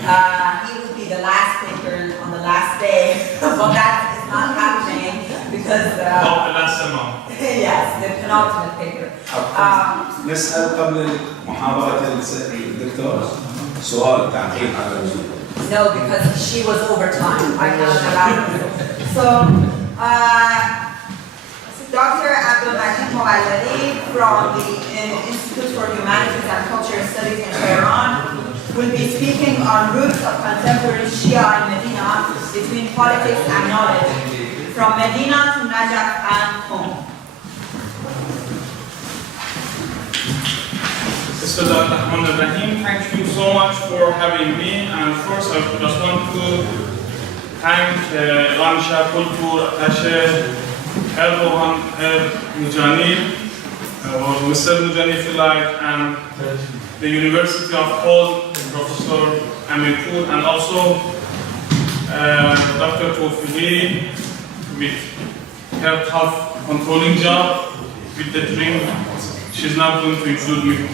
He would be the last speaker on the last day, but that is not happening because the last imam. Yes, the penultimate speaker. نسأل قبل محاضرة الدكتور سؤال تعقيب على الوجود. No, because she was over time. I cannot allow her. So, Dr. Abdolmajeed Moballeghi from the Institute for Humanities and Cultural Studies in Tehran will be speaking on roots of contemporary Shia in Medina between politics and knowledge, from Medina to Najaf and home. Thank you so much for having me. And first, I just want to thank Ranisha Kultur, Atashe, Erdogan, Mujani, or Mr. Mujani, if you like, and the University of Paul, Professor Amirpur, and also Dr. Tawfiqi with her tough controlling job with the dream. She's not going to include me.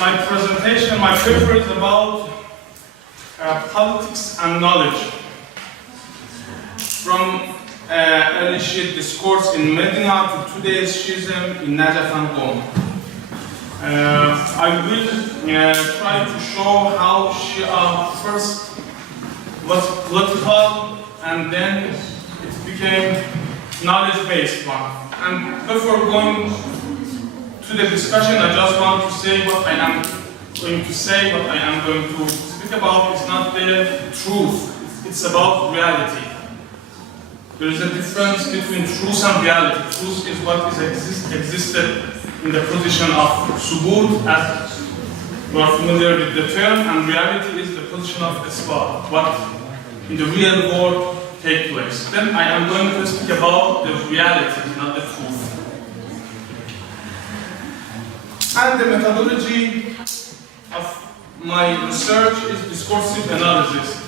My presentation, my paper is about politics and knowledge. From early Shia discourse in Medina to today's Shiism in Najaf and Qom. I will try to show how Shia first was political and then it became knowledge-based one. And before going to the discussion, I just want to say what I am going to say, what I am going to speak about is not the truth, it's about reality. There is a difference between truth and reality. Truth is what is existed in the position of subut, as you are familiar with the term, and reality is the position of isbat, what in the real world takes place. Then I am going to speak about the reality, not the truth. And the methodology of my research is discursive analysis.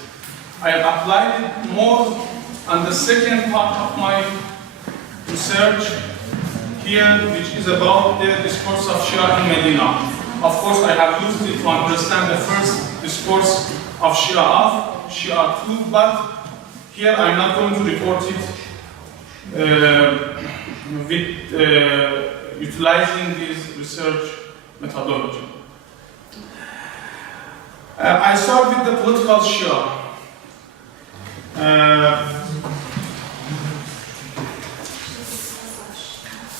I have applied it more on the second part of my research here, which is about the discourse of Shia in Medina. Of course, I have used it to understand the first discourse of Shia too, but here I'm not going to report it with utilizing this research methodology. I start with the political Shia.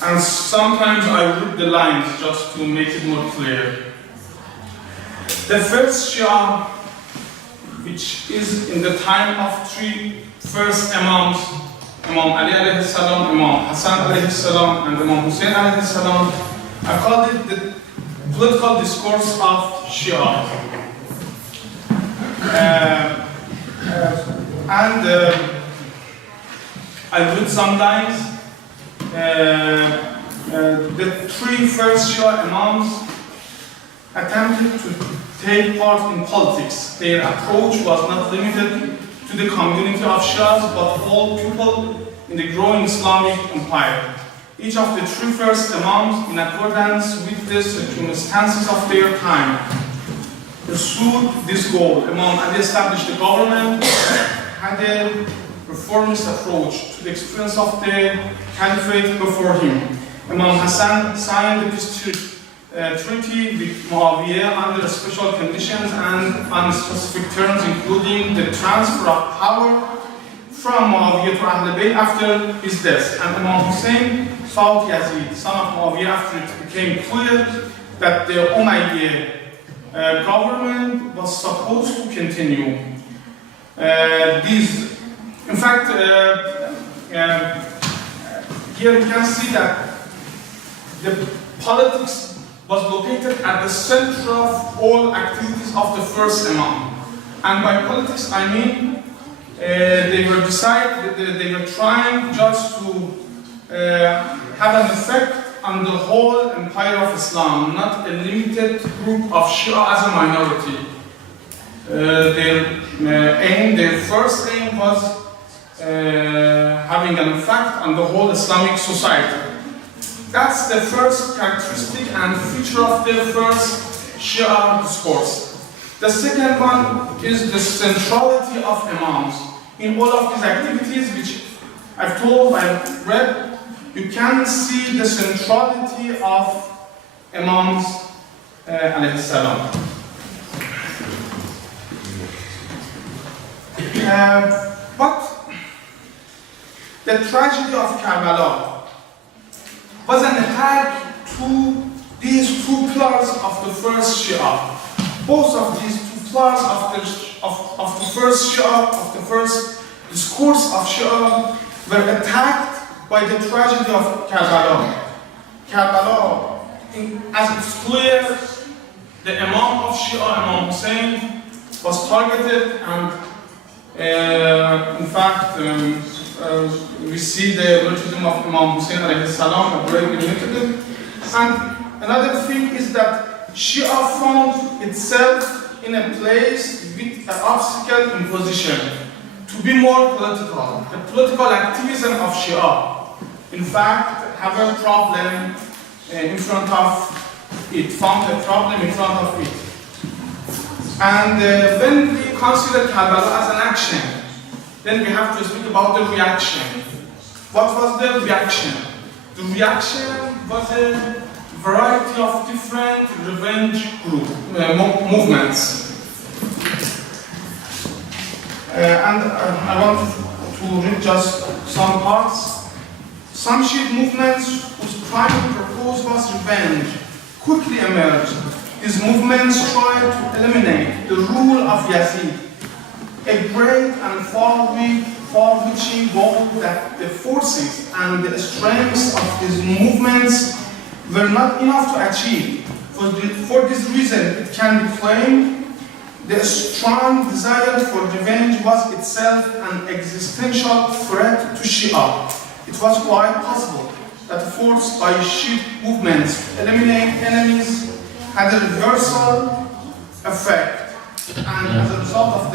And sometimes I read the lines just to make it more clear. The first Shia, which is in the time of three first Imams, Imam Ali alayhi salam, Imam Hassan alayhi salam, and Imam Hussein alayhi salam, I called it the political discourse of Shia. I read some lines. The three first Shia Imams attempted to take part in politics. Their approach was not limited to the community of Shias, but all people in the growing Islamic empire. Each of the three first Imams, in accordance with the circumstances of their time, pursued this goal. Imam Ali established the government, had a reformist approach to the experience of the caliphate before him. Imam Hassan signed the peace treaty with Muawiyah under special conditions and on specific terms, including the transfer of power from Muawiyah to Ahl Bayt after his death. And Imam Hussein fought Yazid, son of Muawiyah, after it became clear that the Umayyad government was supposed to continue. In fact, here you can see that the politics was located at the center of all activities of the first Imam. And by politics, I mean they were trying just to have an effect on the whole empire of Islam, not a limited group of Shia as a minority. Their first aim was having an effect on the whole Islamic society. That's the first characteristic and feature of the first Shia discourse. The second one is the centrality of imams. In all of these activities, which I've read, you can see the centrality of imams, alayhi salam. But the tragedy of Karbala was an attack to these two pillars of the first Shia. Both of these two pillars of the first Shia, of the first discourse of Shia, were attacked by the tragedy of Karbala. Karbala, as it's clear, the Imam of Shia, Imam Hussein, was targeted, and in fact, we see the martyrdom of Imam Hussein alayhi salam, a great martyrdom. And another thing is that Shia found itself in a place with an obstacle in position to be more political. The political activism of Shia, in fact, have a problem in front of it, found a problem in front of it. And when we consider Karbala as an action, then we have to speak about the reaction. What was the reaction? The reaction was a variety of different revenge movements. And I want to read just some parts. Some Shiite movements whose primary purpose was revenge quickly emerged. These movements tried to eliminate the rule of Yazid, a great and far-reaching goal that the forces and the strengths of these movements were not enough to achieve. For this reason, it can be claimed the strong desire for revenge was itself an existential threat to Shia. It was quite possible that forced by Shiite movements to eliminate enemies had a reversal effect, and as a result of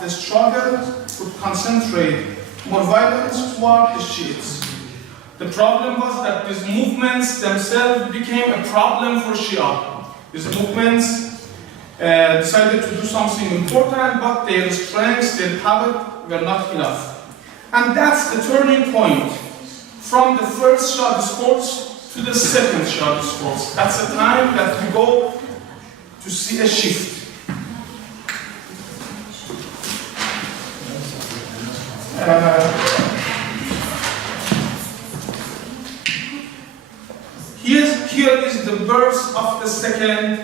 the struggle, would concentrate more violence toward the Shiites. The problem was that these movements themselves became a problem for Shia. These movements decided to do something important, but their strengths, their power were not enough. And that's the turning point from the first Shia discourse to the second Shia discourse. That's the time that we go to see a shift. Here is the birth of the second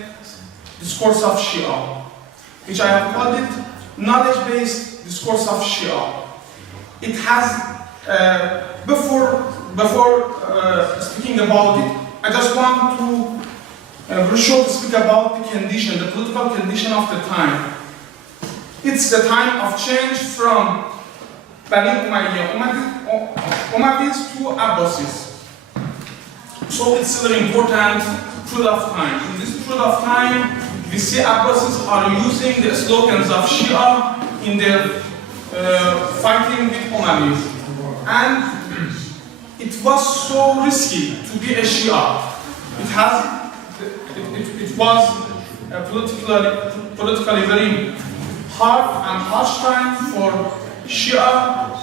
discourse of Shia, which I have called it knowledge-based discourse of Shia. It has, before speaking about it, I just want to briefly speak about the condition, the political condition of the time. It's the time of change from Bani Umayyads to Abbasis. So it's a very important period of time. In this period of time, we see Abbasis are using the slogans of Shia in their fighting with Umayyads. And it was so risky to be a Shia. It was a politically very hard and harsh time for Shia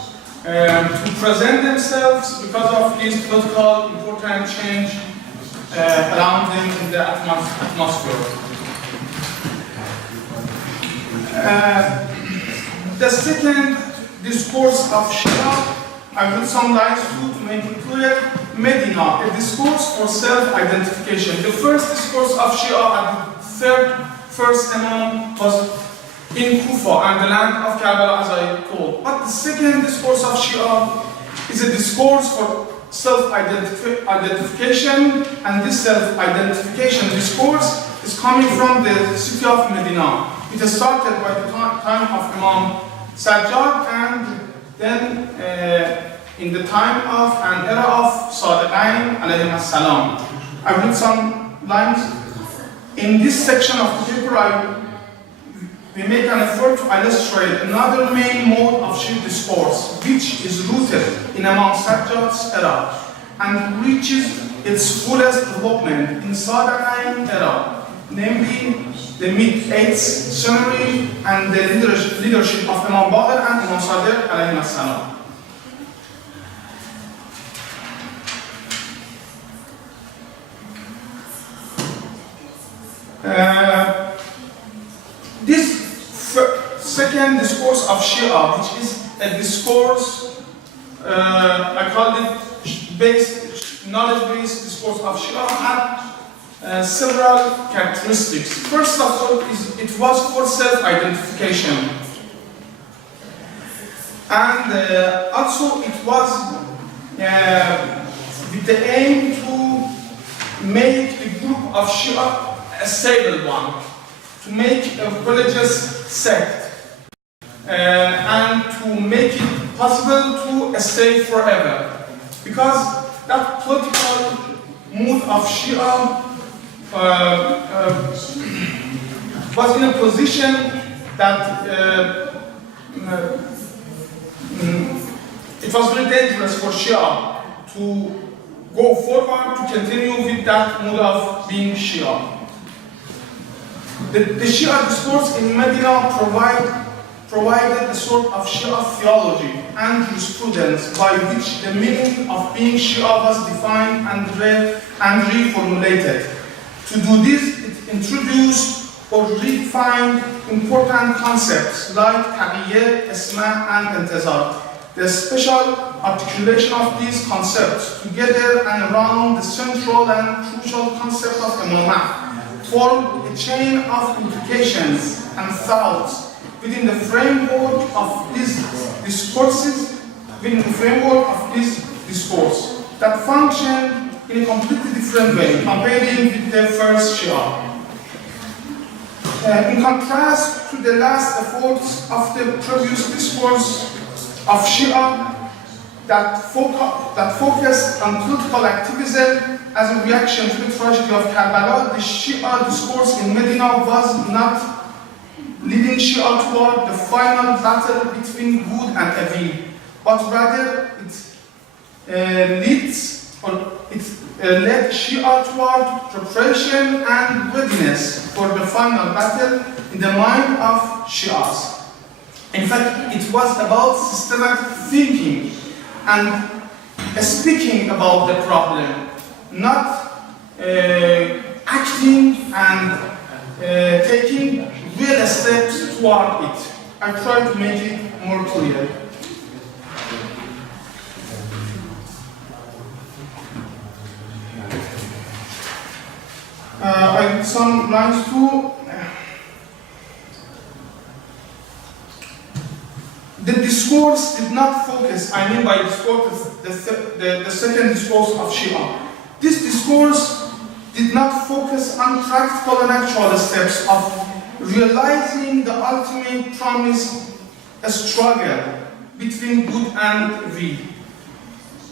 to present themselves because of this political important change around them in the atmosphere. The second discourse of Shia, I will summarize to make it clear. Medina, a discourse for self-identification. The first discourse of Shia at the first Imam was in Kufa and the land of Karbala, as I called. But the second discourse of Shia is a discourse for self-identification, and this self-identification discourse is coming from the city of Medina. It started by the time of Imam Sajjad, and then in the time of an era of Sadiqain alayhim as-salam. I read some lines. In this section of the paper, we make an effort to illustrate another main mode of Shi'a discourse, which is rooted in Imam Sajjad's era and reaches its fullest development in Sadiqain era. namely the mid-8th century and the leadership of Imam Baqir and Imam Sadiq alayhi as-salam. This second discourse of Shia, which is a discourse, I call it knowledge-based discourse of Shia, had several characteristics. First of all, it was for self-identification. And also it was with the aim to make the group of Shia a stable one, to make a religious sect, and to make it possible to stay forever. Because that political mood of Shia was in a position that it was very dangerous for Shia to go forward, to continue with that mood of being Shia. The Shia discourse in Medina provided a sort of Shia theology and jurisprudence by which the meaning of being Shia was defined and reformulated. To do this, it introduced or redefined important concepts like taqiyya, isma, and intizar. The special articulation of these concepts together and around the central and crucial concept of imamah formed a chain of implications and thoughts within the framework of these discourses, that function in a completely different way, comparing with the first Shia. In contrast to the last efforts of the previous discourse of Shia that focused on political activism as a reaction to the tragedy of Karbala, the Shia discourse in Medina was not leading Shia toward the final battle between good and evil, but rather it led Shia toward preparation and readiness for the final battle in the mind of Shias. In fact, it was about systematic thinking and speaking about the problem, not acting and taking real steps toward it. I try to make it more clear. I some lines too. The discourse did not focus, I mean by discourse, the second discourse of Shia. This discourse did not focus on practical and actual steps of realizing the ultimate promise, a struggle between good and evil.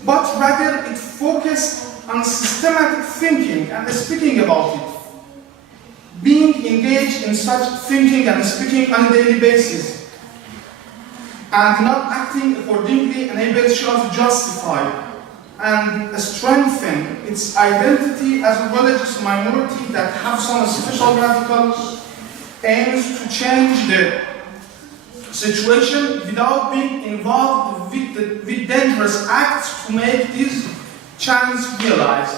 But rather it focused on systematic thinking and speaking about it. Being engaged in such thinking and speaking on a daily basis, and not acting accordingly enables Shia to justify and strengthen its identity as a religious minority that have some special radical aims to change the situation without being involved with dangerous acts to make these changes realized.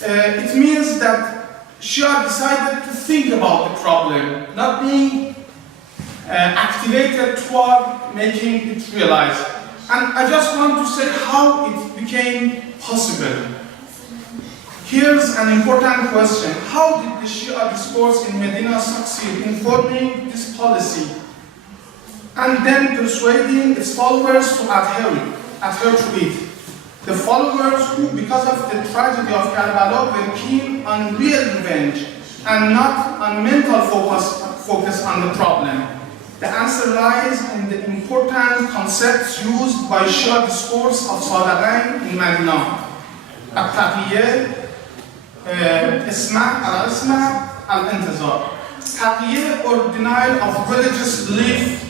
It means that Shia decided to think about the problem, not being activated toward making it realized. And I just want to say how it became possible. Here's an important question. How did the Shia discourse in Medina succeed in forming this policy and then persuading its followers to adhere to it? The followers who, because of the tragedy of Karbala, were keen on real revenge and not on mental focus on the problem. The answer lies in the important concepts used by Shia discourse of Sadaqain in Medina. Al-Taqiyya, Isma, Al-Isma, Al-Intizar. Taqiyya or denial of religious belief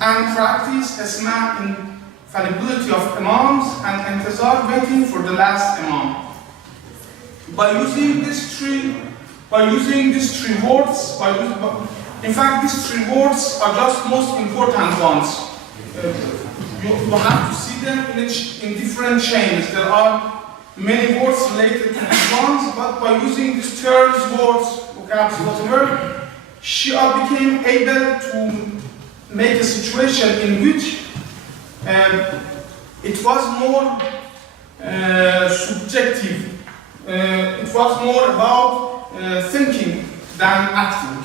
and practice, Isma, infallibility of imams, and Intizar, waiting for the last imam. By using these three by using these three words, in fact, these three words are just most important ones. You have to see them in different chains. There are many words related to these ones, but by using these terms, words, vocabs, whatever, Shia became able to make a situation in which it was more subjective. It was more about thinking than acting.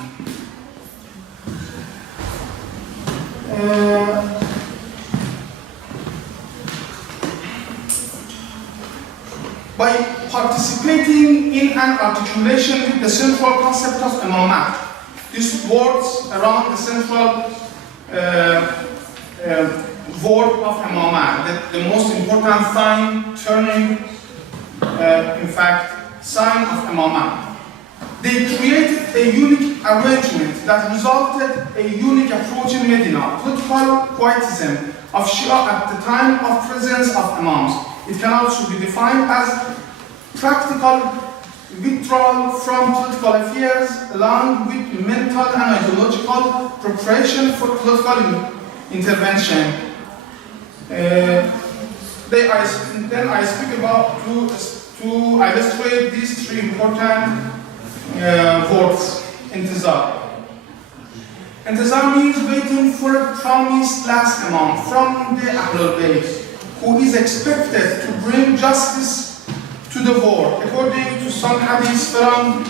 By participating in an articulation with the central concept of imamat, these words around the central word of imamat, the most important sign turning, in fact, sign of imamat. They created a unique arrangement that resulted a unique approach in Medina, political quietism of Shia at the time of presence of imams. It can also be defined as practical withdrawal from political affairs along with mental and ideological preparation for political intervention. Then I speak about to illustrate these three important words. Intizar. Intizar means waiting for a promised last imam from the Ahlul Bayt, who is expected to bring justice to the world. According to some hadiths from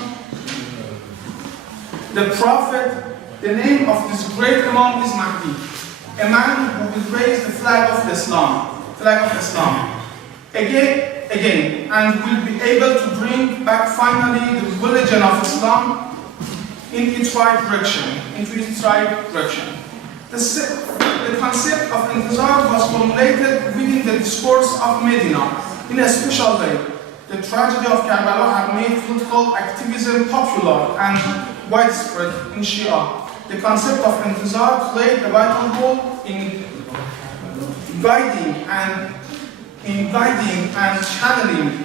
the Prophet, the name of this great imam is Mahdi, a man who will raise the flag of Islam, again, and will be able to bring back finally the religion of Islam into its right direction. The concept of intizar was formulated within the discourse of Medina in a special way. The tragedy of Karbala had made political activism popular and widespread in Shia. The concept of intizar played a vital role in guiding and channeling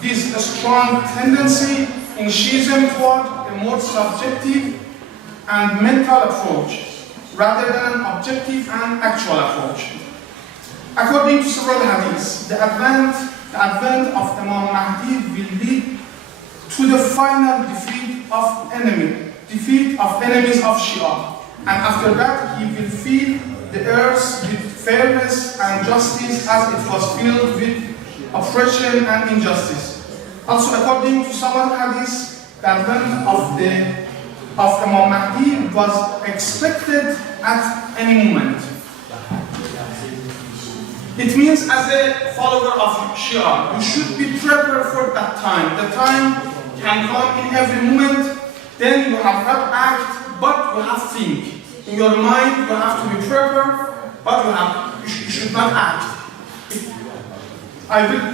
this strong tendency in Shiism toward a more subjective and mental approach, rather than an objective and actual approach. According to several hadiths, the advent of Imam Mahdi will lead to the final defeat of enemies of Shia, and after that he will fill the earth with fairness and justice as it was filled with oppression and injustice. Also, according to some other hadiths, the advent of Imam Mahdi was expected at any moment. It means, as a follower of Shia, you should be prepared for that time. The time can come in every moment. Then you have not act, but you have think. In your mind, you have to be prepared, but you should not act. I will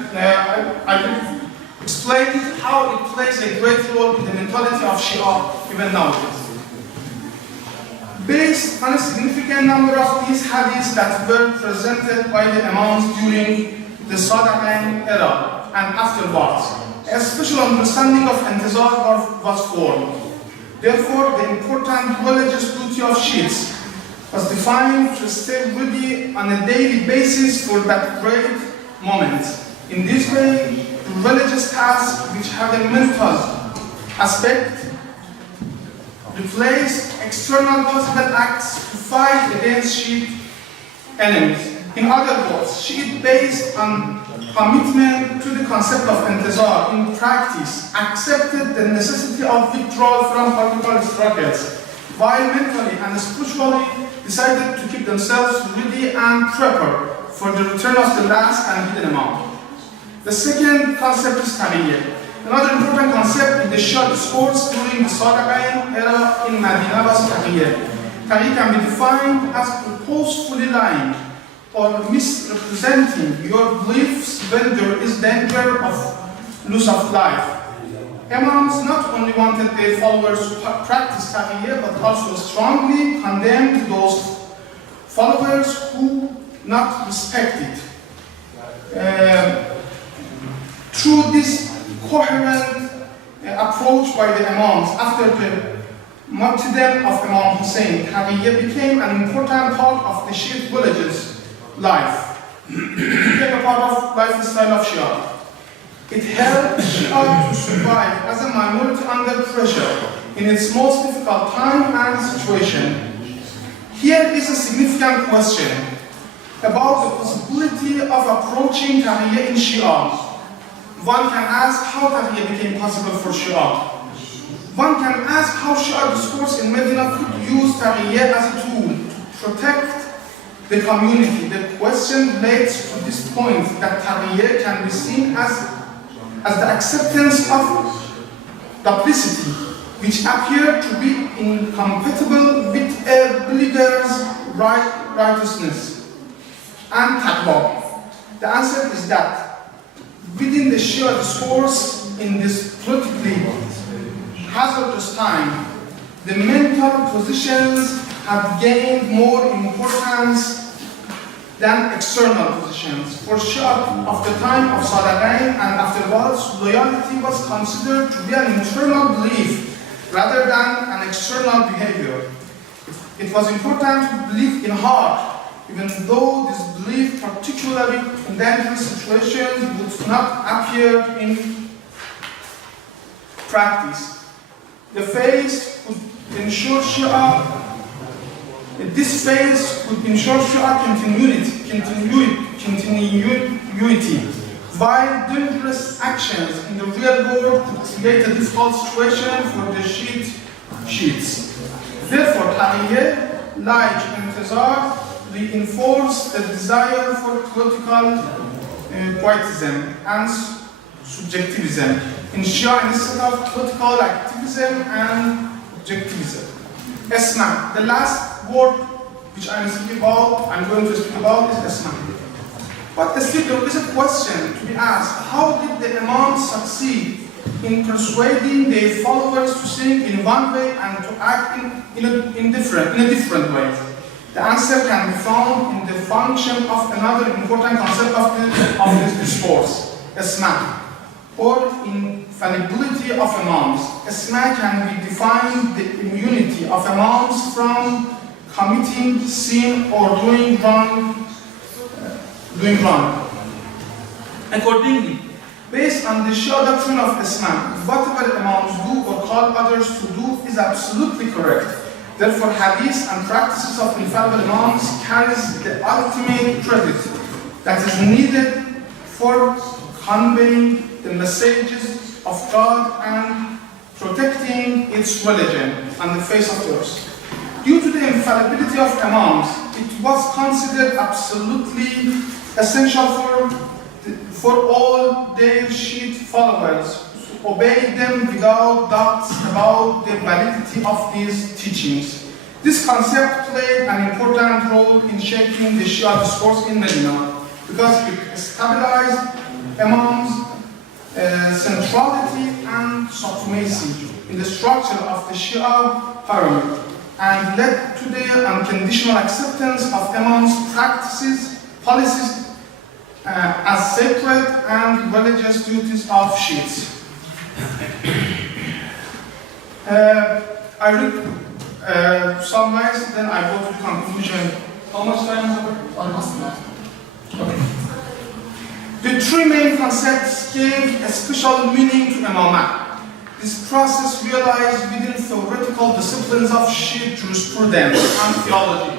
explain how it plays a great role in the mentality of Shia even nowadays. Based on a significant number of these hadiths that were presented by the Imams during the Sadaqain era and afterwards, a special understanding of intizar was formed. Therefore, the important religious duty of Shiites was defined to stay ready on a daily basis for that great moment. In this way, the religious tasks which have a mental aspect replaced external political acts to fight against Shiite enemies. In other words, Shiite based on commitment to the concept of intizar in practice accepted the necessity of withdrawal from political struggles, while mentally and spiritually decided to keep themselves ready and prepared for the return of the last and hidden imam. The second concept is taqiyya. Another important concept in the Shia discourse during the Sadaqain era in Medina was taqiyya. Taqiyya can be defined as purposefully lying or misrepresenting your beliefs when there is danger of loss of life. Imams not only wanted their followers to practice taqiyya, but also strongly condemned those followers who not respect it. Through this coherent approach by the Imams after the martyrdom of Imam Hussein, Taqiyya became an important part of the Shia village's life. It became a part of lifestyle of Shia. It helped Shia to survive as a minority under pressure in its most difficult time and situation. Here is a significant question about the possibility of approaching Taqiyya in Shia. One can ask how Taqiyya became possible for Shia. One can ask how Shia discourse in Medina could use Taqiyya as a tool to protect the community. The question relates to this point that Taqiyya can be seen as the acceptance of duplicity, which appear to be incompatible with a believer's righteousness and taqwa. The answer is that within the Shia discourse in this politically hazardous time, the mental positions have gained more importance than external positions. For Shia of the time of Sadaqain and afterwards, loyalty was considered to be an internal belief rather than an external behavior. It was important to believe in heart, even though this belief, particularly in dangerous situations, would not appear in practice. The phase could ensure Shia This phase could ensure Shia continuity, while dangerous actions in the real world could create a difficult situation for the Shiites. Therefore, Taqiyya, like Intizar, reinforced the desire for political quietism and subjectivism in Shia instead of political activism and objectivism. Esma, the last word which I'm going to speak about is Esma. But still there is a question to be asked: how did the Imams succeed in persuading their followers to think in one way and to act in a different way? The answer can be found in the function of another important concept of this discourse, Esma, or infallibility of Imams. Esma can be defined the immunity of Imams from committing sin or doing wrong. Accordingly, based on the Shia doctrine of Islam, whatever Imams do or call others to do is absolutely correct. Therefore, hadith and practices of infallible Imams carries the ultimate credit that is needed for conveying the messages of God and protecting its religion on the face of the earth. Due to the infallibility of Imams, it was considered absolutely essential for all their Shiite followers to obey them without doubts about the validity of these teachings. This concept played an important role in shaping the Shia discourse in Medina because it stabilized Imams' centrality and supremacy in the structure of the Shia pyramid, and led to the unconditional acceptance of Imams' practices, policies as sacred and religious duties of Shiites. I read some lines, then I go to the conclusion. How much time is it? Almost not. Okay. The three main concepts gave a special meaning to Imamah. This process realized within theoretical disciplines of Shiite jurisprudence and theology.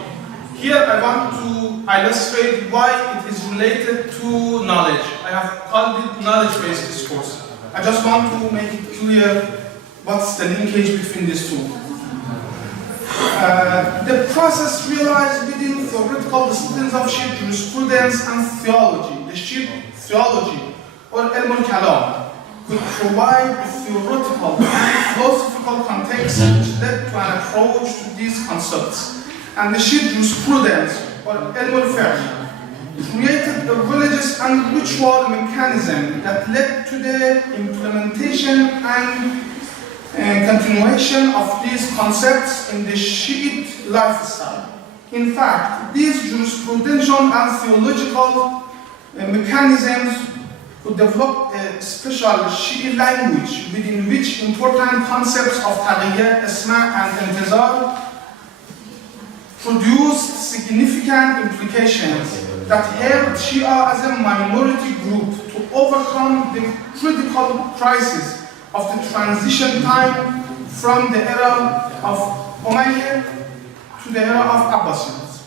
Here I want to illustrate why it is related to knowledge. I have called it knowledge-based discourse. I just want to make it clear what's the linkage between these two. The process realized within theoretical disciplines of Shiite jurisprudence and theology. The Shiite theology, or ilm al-kalam, could provide a theoretical and philosophical context which led to an approach to these concepts. And the Shiite jurisprudence, or ilm al-fiqh, created a religious and ritual mechanism that led to the implementation and continuation of these concepts in the Shiite lifestyle. In fact, these jurisprudential and theological mechanisms who developed a special Shi'a language within which important concepts of taqiyya, isma, and intizar produced significant implications that helped Shia as a minority group to overcome the critical crisis of the transition time from the era of Umayyad to the era of Abbasids.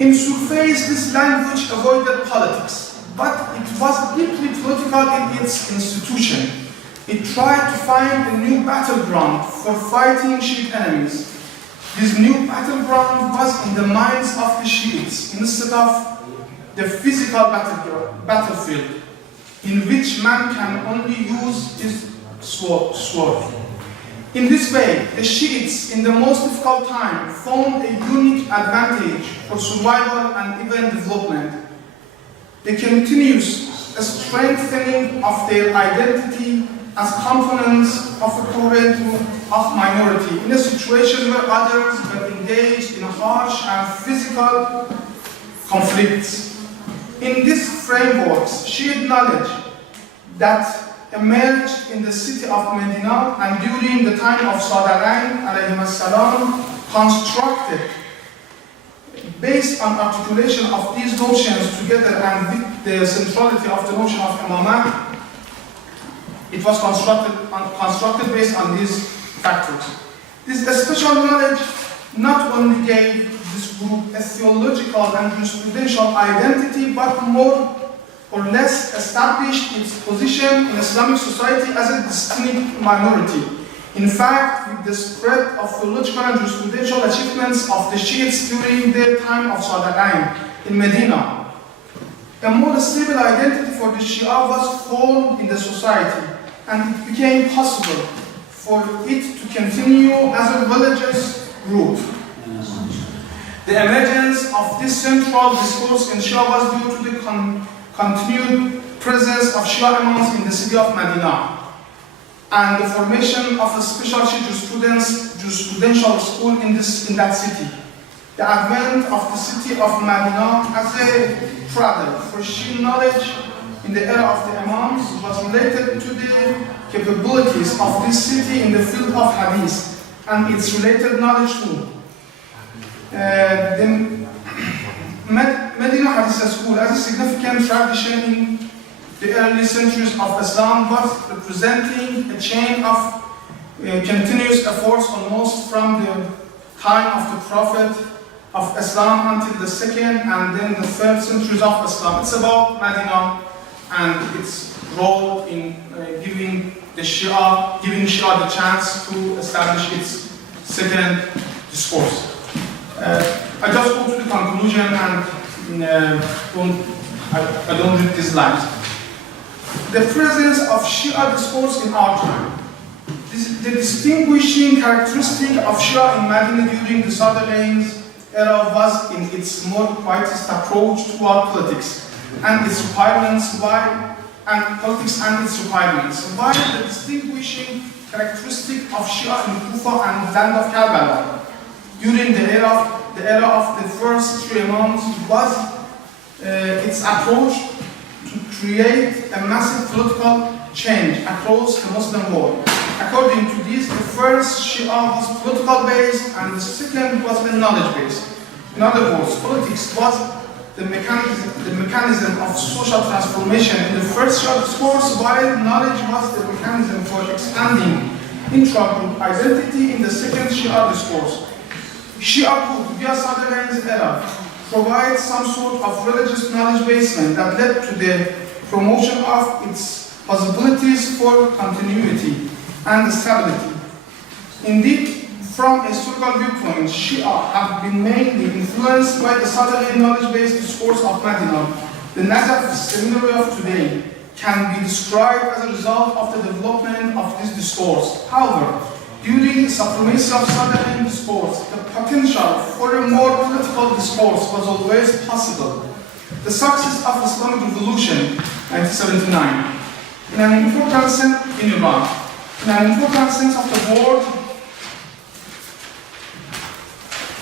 In Surface, this language avoided politics, but it was deeply political in its institution. It tried to find a new battleground for fighting Shiite enemies. This new battleground was in the minds of the Shiites instead of the physical battlefield in which man can only use his sword. In this way, the Shiites in the most difficult time found a unique advantage for survival and even development. The continuous strengthening of their identity as components of a coherent group of minority in a situation where others were engaged in harsh and physical conflicts. In these frameworks, Shiite knowledge that emerged in the city of Medina and during the time of Sadaqain alayhim salam constructed based on articulation of these notions together and with the centrality of the notion of imamah. It was constructed based on these factors. This special knowledge not only gave this group a theological and jurisprudential identity, but more or less established its position in Islamic society as a distinct minority. In fact, with the spread of theological and jurisprudential achievements of the Shiites during their time of Sadaqain in Medina, a more stable identity for the Shia was formed in the society, and it became possible for it to continue as a religious group. The emergence of this central discourse in Shia was due to the continued presence of Shia imams in the city of Medina and the formation of a special jurisprudential school in that city. The advent of the city of Medina as a cradle for Shia knowledge in the era of the imams was related to the capabilities of this city in the field of hadith and its related knowledge too. The Medina Hadith School, as a significant tradition in the early centuries of Islam, was representing a chain of continuous efforts almost from the time of the Prophet of Islam until the second and then the third centuries of Islam. It's about Medina and its role in giving Shia the chance to establish its second discourse. I just go to the conclusion and I don't read these lines. The presence of Shia discourse in our time. The distinguishing characteristic of Shia in Medina during the Sadaqain's era was in its more quietist approach toward politics and its requirements. While the distinguishing characteristic of Shia in Kufa and land of Karbala during the era of the first three imams was its approach to create a massive political change across the Muslim world. According to this, the first Shia was political based and the second was knowledge based. In other words, politics was the mechanism of social transformation in the first Shia discourse, while knowledge was the mechanism for expanding intra-group identity in the second Shia discourse. Shia could, via Sadaqain's era, provide some sort of religious knowledge basement that led to the promotion of its possibilities for continuity and stability. Indeed, from a historical viewpoint, Shia have been mainly influenced by the Sadaqain knowledge-based discourse of Medina. The Najaf seminary of today can be described as a result of the development of this discourse. However, during the supremacy of Sadaqain discourse, the potential for a more political discourse was always possible. The success of the Islamic Revolution, 1979, in an important sense in Iran, in an important sense of the word,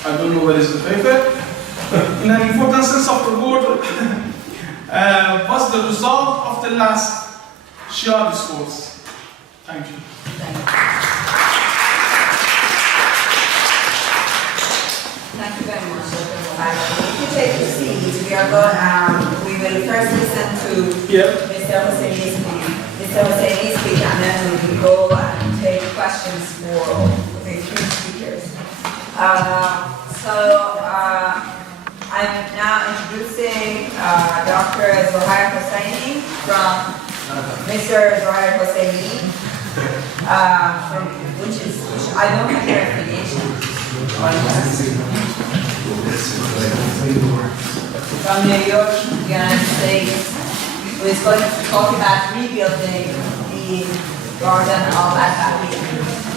I don't know where is the paper, in an important sense of the word, was the result of the last Shia discourse. Thank you. Thank you very much, Dr. Moballeghi. If you take your seats, we will first listen to Mr. Hosseini's speech, and then we will go and take questions for the three speakers. I'm now introducing Dr. Zohair Hosseini from Mr. Zohair Hosseini, which I don't have your affiliation. From New York, United States, who is going to talk about rebuilding the Garden of Al-Fahmi.